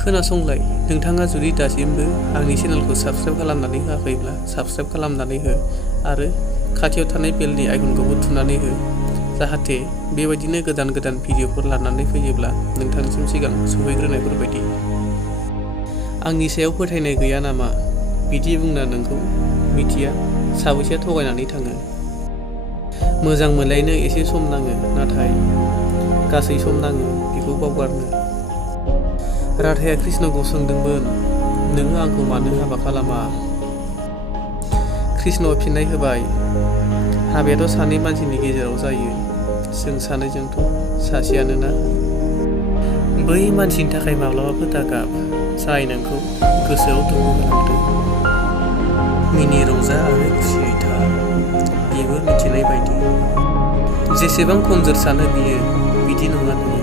खोनासंलाय, नोंथाङा जुदि दासिमबो आंनि चेनेलखौ साबस्क्राइब खालामनानै होआखैब्ला साबस्क्राइब खालामनानै हो आरो खाथियाव थानाय बेलनि आइकनखौबो थुनानै हो, जाहाथे बेबायदिनो गोदान गोदान भिडिअफोर लानानै फैयोब्ला नोंथांनिसिम सिगां सफैग्रोनायफोरबायदि। आंनि सायाव फोथायनाय गैया नामा बिदि बुंना नोंखौ मिथिया साबैसेया थगायनानै थाङो। मोजां मोनलायनो एसे सम नाङो, नाथाय गासै सम नाङो बेखौ बावगारनो। राधाया कृष्णखौ सोंदोंमोन, नोङो आंखौ मानो हाबा खालामा? कृष्णआ फिननाय होबाय, हाबायाथ' सानै मानसिनि गेजेराव जायो, जों सानैजोंथ' सासेयानो ना। बै मानसिनि थाखाय माब्लाबाबो दागाब जाय नोंखौ गोसोआव दुखु होलांदों। मिनि रंजा आरो खुसियै था, बेबो मिथिनाय बायदि। जेसेबां खमजोर सानो बियो बिदि नङा नोङो।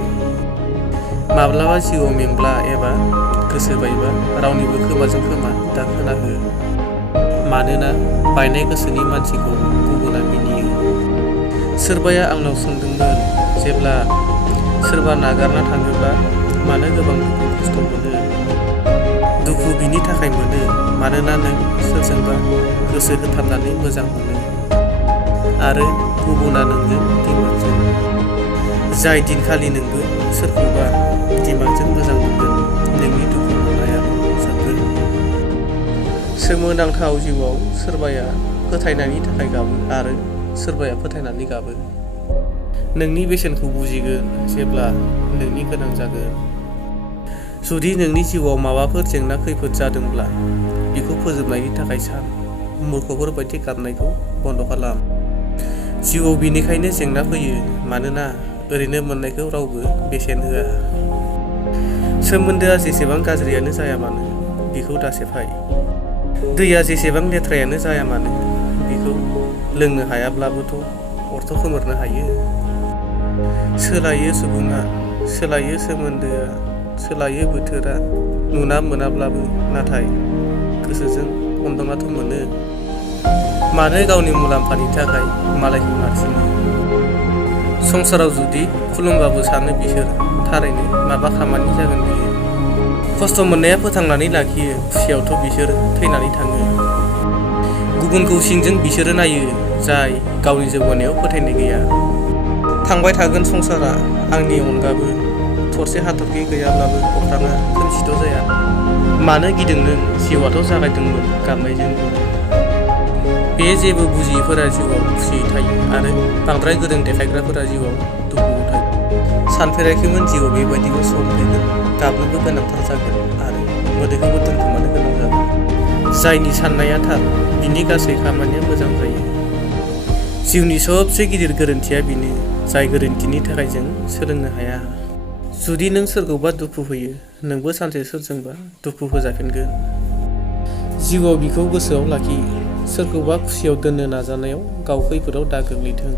माब्लाबा जिउआव मेंब्ला एबा गोसो बायबा रावनिबो खोमाजों खोमा दा खोनाहो, मानोना बायनाय गोसोनि मानसिखौ गुबुना मिनियो। सोरबाया आंनाव सोंदोंमोन, जेब्ला सोरबा नागारना थाङोब्ला मानो गोबां दुखु खस्थ' मोनो? दुखु बिनि थाखाय मोनो मानोना नों सोरजोंबा गोसो होथाबनानै मोजां मोनो आरो गुबुना नोंजों दिमागजों। जाय दिनखालि नोंबो सोरखौबा दिमागजों मोजां मोनगोन, नोंनि दुखु मोननाया जोबगोन। सोमोनांथाव जिउआव सोरबाया फोथायनायनि थाखाय गाबो आरो सोरबाया फोथायनानै गाबो। नोंनि बेसेनखौ बुजिगोन जेब्ला नोंनि गोनां जागोन। जुदि नोंनि जिउआव माबाफोर जेंना खैफोद जादोंब्ला बेखौ फोजोबनायनि थाखाय सान, मूर्खफोर बायदि गाबनायखौ बन्द' खालाम। जिउआव बेनिखायनो जेंना फैयो मानोना ओरैनो मोननायखौ रावबो बेसेन होआ। सोमोन्दोआ जेसेबां गाज्रियानो जाया मानो बेखौ दासेफाय। दैया जेसेबां लेथ्रायानो जाया मानो बेखौ लोंनो हायाब्लाबोथ' अरथ' खोमोरनो हायो। सोलायो सुबुङा, सोलायो सोमोन्दोआ, सोलायो बोथोरा, नुना मोनाब्लाबो नाथाय गोसोजों हमदांनाथ' मोनो। मानो गावनि मुलाम्फानि थाखाय मालायखौ नारसिनो? संसाराव जुदि खुलुमबाबो सानो बिसोर थारैनो माबा खामानि जागोन बियो। खस्थ' मोननाया फोथांनानै लाखियो, खुसियावथ' बिसोर थैनानै थाङो। गुबुनखौ सिंजों बिसोरो नायो जाय गावनि जौगानायाव फोथायनाय गैया। थांबाय थागोन संसारा आंनि अनगाबो, थरसे हाथरखि गैयाब्लाबो अख्राङा खोमसिथ' जाया। मानो गिदों नों? जिउआथ' जागायदोंमोन गाबनायजों। बे जेबो बुजियैफोरा जिउआव खुसियै थायो आरो बांद्राय गोरों देखायग्राफोरा जिउआव दुखुआव थायो। सानफेराखैमोन जिउआव बेबायदिबो सम फैगोन, गाबनोबो गोनांथार जागोन आरो मोदैखौबो दोनखोमानो गोनां जागोन। जायनि साननाया थार बिनि गासै खामानिया मोजां जायो। जिउनि सबसे गिदिर गोरोन्थिया बेनो जाय गोरोन्थिनि थाखाय जों सोलोंनो हाया। जुदि नों सोरखौबा दुखु होयो, नोंबो सानसे सोरजोंबा दुखु होजाफिनगोन। जिउआव बिखौ गोसोआव लाखि, सोरखौबा खुसियाव दोननो नाजानायाव गाव खैफोदाव दा गोग्लैथों।